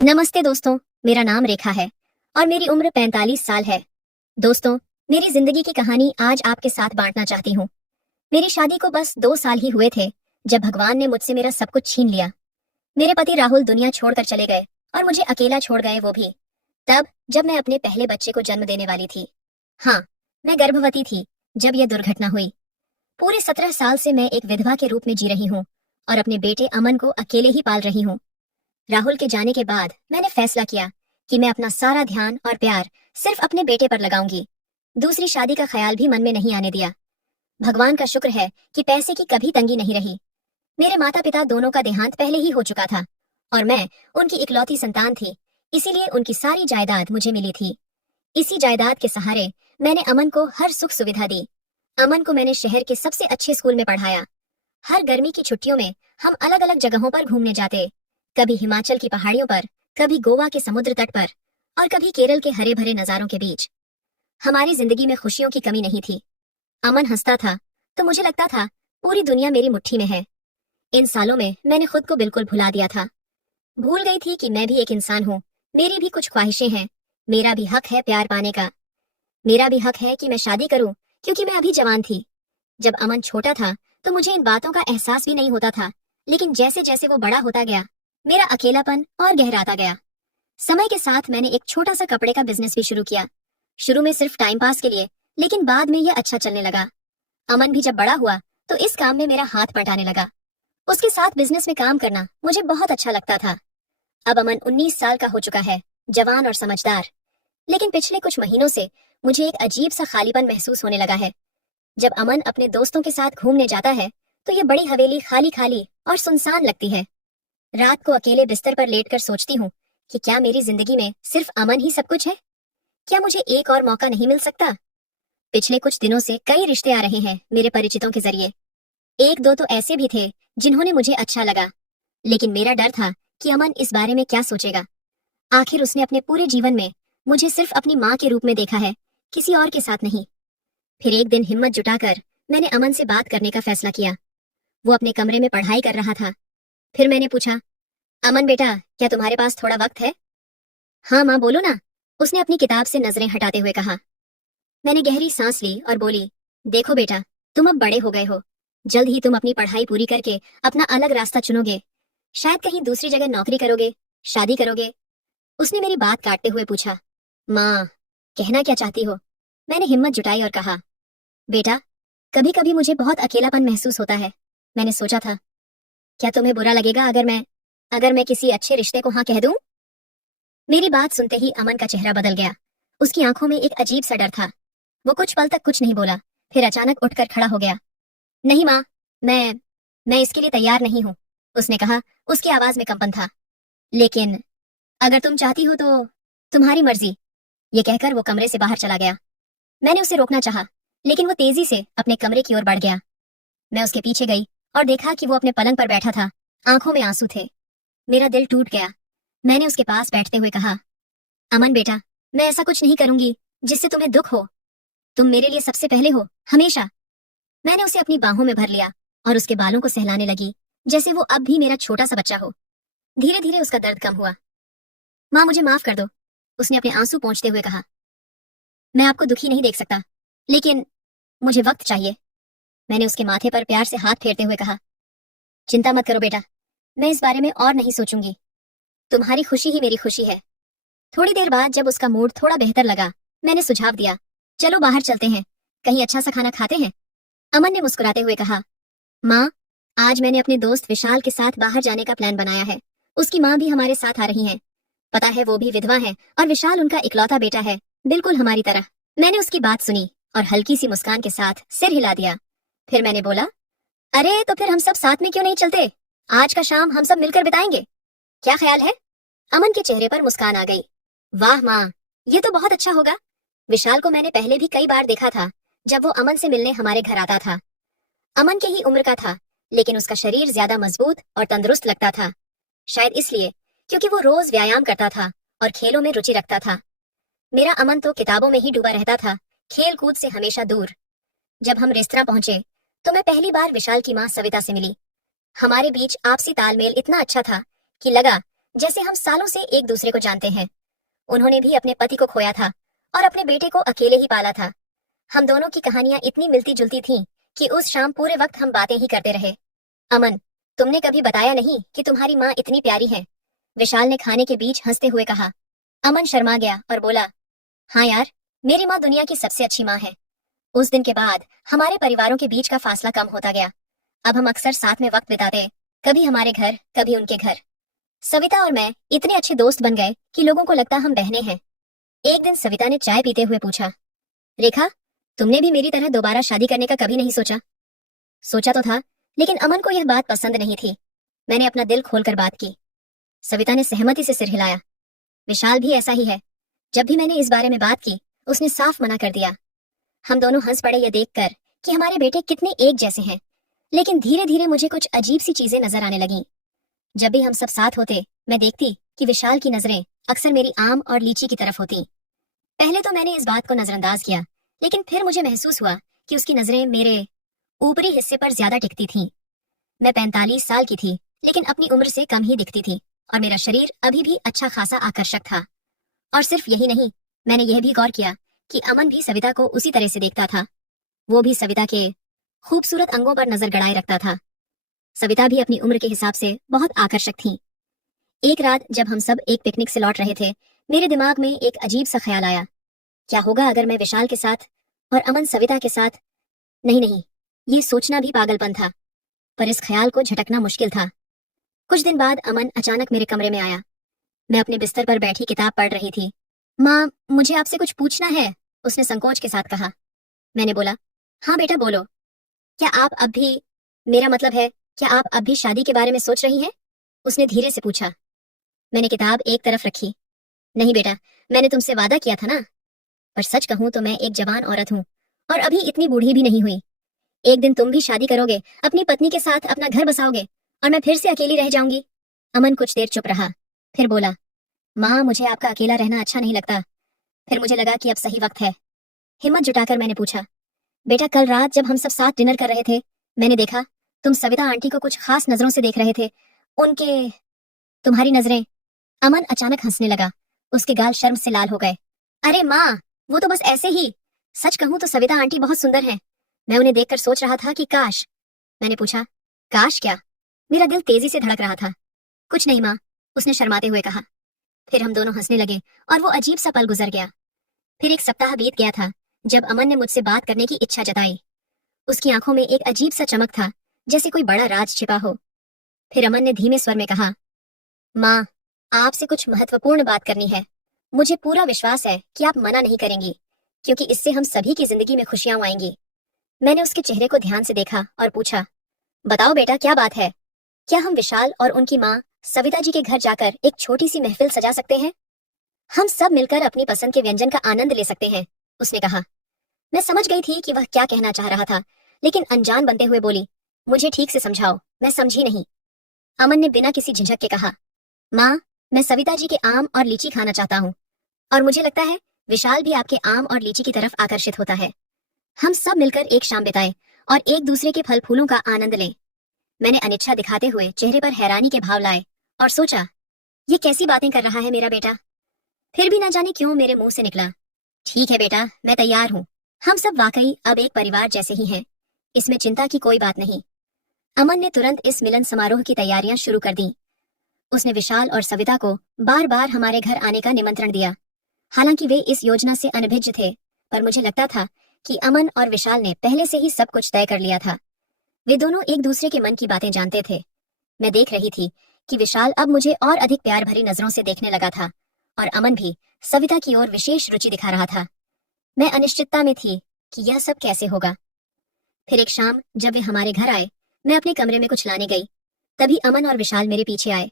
नमस्ते दोस्तों, मेरा नाम रेखा है और मेरी उम्र 45 साल है। दोस्तों, मेरी जिंदगी की कहानी आज आपके साथ बांटना चाहती हूँ। मेरी शादी को बस 2 साल ही हुए थे जब भगवान ने मुझसे मेरा सब कुछ छीन लिया। मेरे पति राहुल दुनिया छोड़कर चले गए और मुझे अकेला छोड़ गए, वो भी तब जब मैं अपने पहले बच्चे को जन्म देने वाली थी। हाँ, मैं गर्भवती थी जब यह दुर्घटना हुई। पूरे 17 साल से मैं एक विधवा के रूप में जी रही हूँ और अपने बेटे अमन को अकेले ही पाल रही हूँ। राहुल के जाने के बाद मैंने फैसला किया कि मैं अपना सारा ध्यान और प्यार सिर्फ अपने बेटे पर लगाऊंगी। दूसरी शादी का ख्याल भी मन में नहीं आने दिया। भगवान का शुक्र है कि पैसे की कभी तंगी नहीं रही। मेरे माता पिता दोनों का देहांत पहले ही हो चुका था और मैं उनकी इकलौती संतान थी, इसीलिए उनकी सारी जायदाद मुझे मिली थी। इसी जायदाद के सहारे मैंने अमन को हर सुख सुविधा दी। अमन को मैंने शहर के सबसे अच्छे स्कूल में पढ़ाया। हर गर्मी की छुट्टियों में हम अलग अलग जगहों पर घूमने जाते, कभी हिमाचल की पहाड़ियों पर, कभी गोवा के समुद्र तट पर और कभी केरल के हरे भरे नजारों के बीच। हमारी जिंदगी में खुशियों की कमी नहीं थी। अमन हंसता था तो मुझे लगता था पूरी दुनिया मेरी मुट्ठी में है। इन सालों में मैंने खुद को बिल्कुल भुला दिया था। भूल गई थी कि मैं भी एक इंसान हूँ, मेरी भी कुछ ख्वाहिशें हैं। मेरा भी हक है प्यार पाने का। मेरा भी हक है कि मैं शादी करूं, क्योंकि मैं अभी जवान थी। जब अमन छोटा था तो मुझे इन बातों का एहसास भी नहीं होता था, लेकिन जैसे जैसे वो बड़ा होता गया मेरा अकेलापन और गहराता गया। समय के साथ मैंने एक छोटा सा कपड़े का बिजनेस भी शुरू किया। शुरू में सिर्फ टाइम पास के लिए, लेकिन बाद में यह अच्छा चलने लगा। अमन भी जब बड़ा हुआ तो इस काम में मेरा हाथ बंटाने लगा। उसके साथ बिजनेस में काम करना मुझे बहुत अच्छा लगता था। अब अमन 19 साल का हो चुका है, जवान और समझदार। लेकिन पिछले कुछ महीनों से मुझे एक अजीब सा खालीपन महसूस होने लगा है। जब अमन अपने दोस्तों के साथ घूमने जाता है तो ये बड़ी हवेली खाली खाली और सुनसान लगती है। रात को अकेले बिस्तर पर लेटकर सोचती हूँ कि क्या मेरी जिंदगी में सिर्फ अमन ही सब कुछ है? क्या मुझे एक और मौका नहीं मिल सकता? पिछले कुछ दिनों से कई रिश्ते आ रहे हैं मेरे परिचितों के जरिए। एक दो तो ऐसे भी थे जिन्होंने मुझे अच्छा लगा, लेकिन मेरा डर था कि अमन इस बारे में क्या सोचेगा। आखिर उसने अपने पूरे जीवन में मुझे सिर्फ अपनी माँ के रूप में देखा है, किसी और के साथ नहीं। फिर एक दिन हिम्मत जुटाकर मैंने अमन से बात करने का फैसला किया। वो अपने कमरे में पढ़ाई कर रहा था। फिर मैंने पूछा, अमन बेटा, क्या तुम्हारे पास थोड़ा वक्त है? हाँ माँ, बोलो ना, उसने अपनी किताब से नजरें हटाते हुए कहा। मैंने गहरी सांस ली और बोली, देखो बेटा, तुम अब बड़े हो गए हो। जल्द ही तुम अपनी पढ़ाई पूरी करके अपना अलग रास्ता चुनोगे। शायद कहीं दूसरी जगह नौकरी करोगे, शादी करोगे। उसने मेरी बात काटते हुए पूछा, माँ, कहना क्या चाहती हो? मैंने हिम्मत जुटाई और कहा, बेटा, कभी कभी मुझे बहुत अकेलापन महसूस होता है। मैंने सोचा था, क्या तुम्हें बुरा लगेगा अगर मैं किसी अच्छे रिश्ते को हाँ कह दूं? मेरी बात सुनते ही अमन का चेहरा बदल गया। उसकी आंखों में एक अजीब सा डर था। वो कुछ पल तक कुछ नहीं बोला, फिर अचानक उठकर खड़ा हो गया। नहीं माँ, मैं मैं इसके लिए तैयार नहीं हूँ, उसने कहा। उसकी आवाज में कंपन था। लेकिन अगर तुम चाहती हो तो तुम्हारी मर्जी, ये कहकर वो कमरे से बाहर चला गया। मैंने उसे रोकना चाहा, लेकिन वो तेजी से अपने कमरे की ओर बढ़ गया। मैं उसके पीछे गई और देखा कि वो अपने पलंग पर बैठा था। आंखों में आंसू थे। मेरा दिल टूट गया। मैंने उसके पास बैठते हुए कहा, अमन बेटा, मैं ऐसा कुछ नहीं करूंगी जिससे तुम्हें दुख हो। तुम मेरे लिए सबसे पहले हो, हमेशा। मैंने उसे अपनी बाहों में भर लिया और उसके बालों को सहलाने लगी, जैसे वो अब भी मेरा छोटा सा बच्चा हो। धीरे धीरे उसका दर्द कम हुआ। माँ, मुझे माफ कर दो, उसने अपने आंसू पोंछते हुए कहा। मैं आपको दुखी नहीं देख सकता, लेकिन मुझे वक्त चाहिए। मैंने उसके माथे पर प्यार से हाथ फेरते हुए कहा, चिंता मत करो बेटा, मैं इस बारे में और नहीं सोचूंगी। तुम्हारी खुशी ही मेरी खुशी है। थोड़ी देर बाद जब उसका मूड थोड़ा बेहतर लगा, मैंने सुझाव दिया, चलो बाहर चलते हैं, कहीं अच्छा सा खाना खाते हैं। अमन ने मुस्कुराते हुए कहा, माँ, आज मैंने अपने दोस्त विशाल के साथ बाहर जाने का प्लान बनाया है। उसकी माँ भी हमारे साथ आ रही है। पता है, वो भी विधवा है और विशाल उनका इकलौता बेटा है, बिल्कुल हमारी तरह। मैंने उसकी बात सुनी और हल्की सी मुस्कान के साथ सिर हिला दिया। फिर मैंने बोला, अरे तो फिर हम सब साथ में क्यों नहीं चलते? आज का शाम हम सब मिलकर बिताएंगे, क्या ख्याल है? अमन के चेहरे पर मुस्कान आ गई। वाह माँ, ये तो बहुत अच्छा होगा। विशाल को मैंने पहले भी कई बार देखा था, जब वो अमन से मिलने हमारे घर आता था। अमन के ही उम्र का था, लेकिन उसका शरीर ज्यादा मजबूत और तंदुरुस्त लगता था। शायद इसलिए क्योंकि वो रोज व्यायाम करता था और खेलों में रुचि रखता था। मेरा अमन तो किताबों में ही डूबा रहता था, खेल कूद से हमेशा दूर। जब हम रेस्तरां पहुंचे तो मैं पहली बार विशाल की माँ सविता से मिली। हमारे बीच आपसी तालमेल इतना अच्छा था कि लगा जैसे हम सालों से एक दूसरे को जानते हैं। उन्होंने भी अपने पति को खोया था और अपने बेटे को अकेले ही पाला था। हम दोनों की कहानियां इतनी मिलती जुलती थीं कि उस शाम पूरे वक्त हम बातें ही करते रहे। अमन, तुमने कभी बताया नहीं कि तुम्हारी माँ इतनी प्यारी है, विशाल ने खाने के बीच हंसते हुए कहा। अमन शर्मा गया और बोला, हाँ यार, मेरी माँ दुनिया की सबसे अच्छी माँ है। उस दिन के बाद हमारे परिवारों के बीच का फासला कम होता गया। अब हम अक्सर साथ में वक्त बिताते, कभी हमारे घर कभी उनके घर। सविता और मैं इतने अच्छे दोस्त बन गए कि लोगों को लगता हम बहनें हैं। एक दिन सविता ने चाय पीते हुए पूछा, रेखा, तुमने भी मेरी तरह दोबारा शादी करने का कभी नहीं सोचा? सोचा तो था, लेकिन अमन को यह बात पसंद नहीं थी। मैंने अपना दिल खोलकर बात की। सविता ने सहमति से सिर हिलाया। विशाल भी ऐसा ही है। जब भी मैंने इस बारे में बात की, उसने साफ मना कर दिया। हम दोनों हंस पड़े यह देखकर कि हमारे बेटे कितने एक जैसे हैं। लेकिन धीरे धीरे मुझे कुछ अजीब सी चीजें नजर आने लगीं। जब भी हम सब साथ होते, मैं देखती कि विशाल की नजरें अक्सर मेरी आम और लीची की तरफ होती। पहले तो मैंने इस बात को नजरअंदाज किया, लेकिन फिर मुझे महसूस हुआ कि उसकी नजरें मेरे ऊपरी हिस्से पर ज्यादा टिकती थीं। मैं 45 साल की थी, लेकिन अपनी उम्र से कम ही दिखती थी और मेरा शरीर अभी भी अच्छा खासा आकर्षक था। और सिर्फ यही नहीं, मैंने यह भी गौर किया कि अमन भी सविता को उसी तरह से देखता था। वो भी सविता के खूबसूरत अंगों पर नजर गड़ाए रखता था। सविता भी अपनी उम्र के हिसाब से बहुत आकर्षक थी। एक रात जब हम सब एक पिकनिक से लौट रहे थे, मेरे दिमाग में एक अजीब सा ख्याल आया। क्या होगा अगर मैं विशाल के साथ और अमन सविता के साथ? नहीं नहीं, ये सोचना भी पागलपन था, पर इस ख्याल को झटकना मुश्किल था। कुछ दिन बाद अमन अचानक मेरे कमरे में आया। मैं अपने बिस्तर पर बैठी किताब पढ़ रही थी। माँ, मुझे आपसे कुछ पूछना है, उसने संकोच के साथ कहा। मैंने बोला, हाँ बेटा बोलो। क्या आप अब भी, मेरा मतलब है, क्या आप अब भी शादी के बारे में सोच रही हैं? उसने धीरे से पूछा। मैंने किताब एक तरफ रखी। नहीं बेटा, मैंने तुमसे वादा किया था ना। पर सच कहूं तो मैं एक जवान औरत हूँ और अभी इतनी बूढ़ी भी नहीं हुई। एक दिन तुम भी शादी करोगे, अपनी पत्नी के साथ अपना घर बसाओगे और मैं फिर से अकेली रह जाऊंगी। अमन कुछ देर चुप रहा, फिर बोला, माँ, मुझे आपका अकेला रहना अच्छा नहीं लगता। फिर मुझे लगा कि अब सही वक्त है। हिम्मत जुटाकर मैंने पूछा, बेटा, कल रात जब हम सब साथ डिनर कर रहे थे, मैंने देखा तुम सविता आंटी को कुछ खास नजरों से देख रहे थे। उनके, तुम्हारी नजरें। अमन अचानक हंसने लगा। उसके गाल शर्म से लाल हो गए। अरे माँ, वो तो बस ऐसे ही। सच कहूं तो सविता आंटी बहुत सुंदर हैं। मैं उन्हें देखकर सोच रहा था कि काश। मैंने पूछा, काश क्या? मेरा दिल तेजी से धड़क रहा था। कुछ नहीं माँ, उसने शर्माते हुए कहा। फिर हम दोनों हंसने लगे और वो अजीब सा पल गुजर गया। फिर एक सप्ताह बीत गया था जब अमन ने मुझसे बात करने की इच्छा जताई। उसकी आंखों में एक अजीब सा चमक था, जैसे कोई बड़ा राज छिपा हो। फिर अमन ने धीमे स्वर में कहा, माँ, आपसे कुछ महत्वपूर्ण बात करनी है। मुझे पूरा विश्वास है कि आप मना नहीं करेंगी, क्योंकि इससे हम सभी की जिंदगी में खुशियां आएंगी। मैंने उसके चेहरे को ध्यान से देखा और पूछा, बताओ बेटा, क्या बात है? क्या हम विशाल और उनकी माँ सविता जी के घर जाकर एक छोटी सी महफिल सजा सकते हैं? हम सब मिलकर अपनी पसंद के व्यंजन का आनंद ले सकते हैं, उसने कहा। मैं समझ गई थी कि वह क्या कहना चाह रहा था, लेकिन अनजान बनते हुए बोली, मुझे ठीक से समझाओ, मैं समझी नहीं। अमन ने बिना किसी झिझक के कहा, माँ, मैं सविता जी के आम और लीची खाना चाहता हूँ, और मुझे लगता है विशाल भी आपके आम और लीची की तरफ आकर्षित होता है। हम सब मिलकर एक शाम बिताए और एक दूसरे के फल फूलों का आनंद लें। मैंने अनिच्छा दिखाते हुए चेहरे पर हैरानी के भाव लाए और सोचा, ये कैसी बातें कर रहा है मेरा बेटा। फिर भी न जाने क्यों मेरे मुंह से निकला, ठीक है बेटा, मैं तैयार हूँ। हम सब वाकई अब एक परिवार जैसे ही हैं, इसमें चिंता की कोई बात नहीं। अमन ने तुरंत इस मिलन समारोह की तैयारियां शुरू कर दी। उसने विशाल और सविता को बार बार हमारे घर आने का निमंत्रण दिया। हालांकि वे इस योजना से अनभिज्ञ थे, पर मुझे लगता था कि अमन और विशाल ने पहले से ही सब कुछ तय कर लिया था। वे दोनों एक दूसरे के मन की बातें जानते थे। मैं देख रही थी कि विशाल अब मुझे और अधिक प्यार भरी नजरों से देखने लगा था और अमन भी सविता की ओर विशेष रुचि दिखा रहा था। मैं अनिश्चितता में थी कि यह सब कैसे होगा। फिर एक शाम जब वे हमारे घर आए, मैं अपने कमरे में कुछ लाने गई, तभी अमन और विशाल मेरे पीछे आए।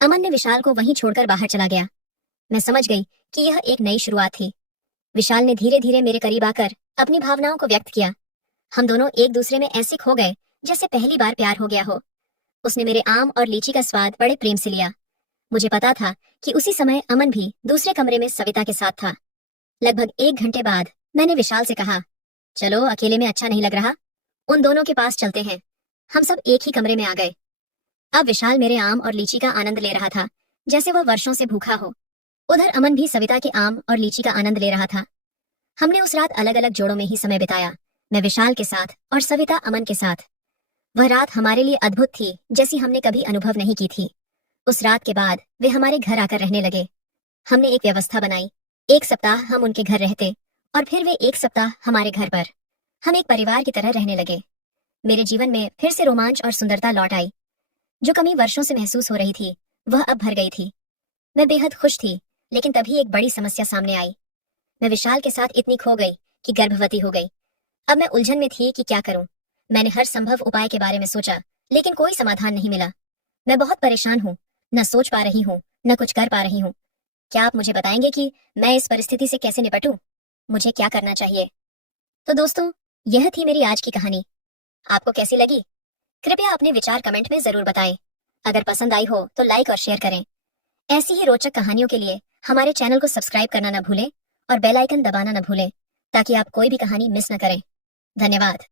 अमन ने विशाल को वहीं छोड़कर बाहर चला गया। मैं समझ गई कि यह एक नई शुरुआत थी। विशाल ने धीरे धीरे मेरे करीब आकर अपनी भावनाओं को व्यक्त किया। हम दोनों एक दूसरे में ऐसे खो गए जैसे पहली बार प्यार हो गया हो। उसने मेरे आम और लीची का स्वाद बड़े प्रेम से लिया। मुझे पता था कि उसी समय अमन भी दूसरे कमरे में सविता के साथ था। लगभग 1 घंटे बाद मैंने विशाल से कहा, चलो, अकेले में अच्छा नहीं लग रहा, उन दोनों के पास चलते हैं। हम सब एक ही कमरे में आ गए। अब विशाल मेरे आम और लीची का आनंद ले रहा था, जैसे वह वर्षों से भूखा हो। उधर अमन भी सविता के आम और लीची का आनंद ले रहा था। हमने उस रात अलग अलग जोड़ों में ही समय बिताया, मैं विशाल के साथ और सविता अमन के साथ। वह रात हमारे लिए अद्भुत थी, जैसी हमने कभी अनुभव नहीं की थी। उस रात के बाद वे हमारे घर आकर रहने लगे। हमने एक व्यवस्था बनाई, 1 सप्ताह हम उनके घर रहते और फिर वे 1 सप्ताह हमारे घर पर। हम एक परिवार की तरह रहने लगे। मेरे जीवन में फिर से रोमांच और सुंदरता लौट आई। जो कमी वर्षों से महसूस हो रही थी वह अब भर गई थी। मैं बेहद खुश थी, लेकिन तभी एक बड़ी समस्या सामने आई। मैं विशाल के साथ इतनी खो गई कि गर्भवती हो गई। अब मैं उलझन में थी कि क्या करूं। मैंने हर संभव उपाय के बारे में सोचा, लेकिन कोई समाधान नहीं मिला। मैं बहुत परेशान हूँ, न सोच पा रही हूँ न कुछ कर पा रही हूँ। क्या आप मुझे बताएंगे कि मैं इस परिस्थिति से कैसे निपटूं? मुझे क्या करना चाहिए? तो दोस्तों, यह थी मेरी आज की कहानी। आपको कैसी लगी? कृपया अपने विचार कमेंट में जरूर बताएं। अगर पसंद आई हो तो लाइक और शेयर करें। ऐसी ही रोचक कहानियों के लिए हमारे चैनल को सब्सक्राइब करना न भूलें और बेल आइकन दबाना न भूलें, ताकि आप कोई भी कहानी मिस न करें। धन्यवाद।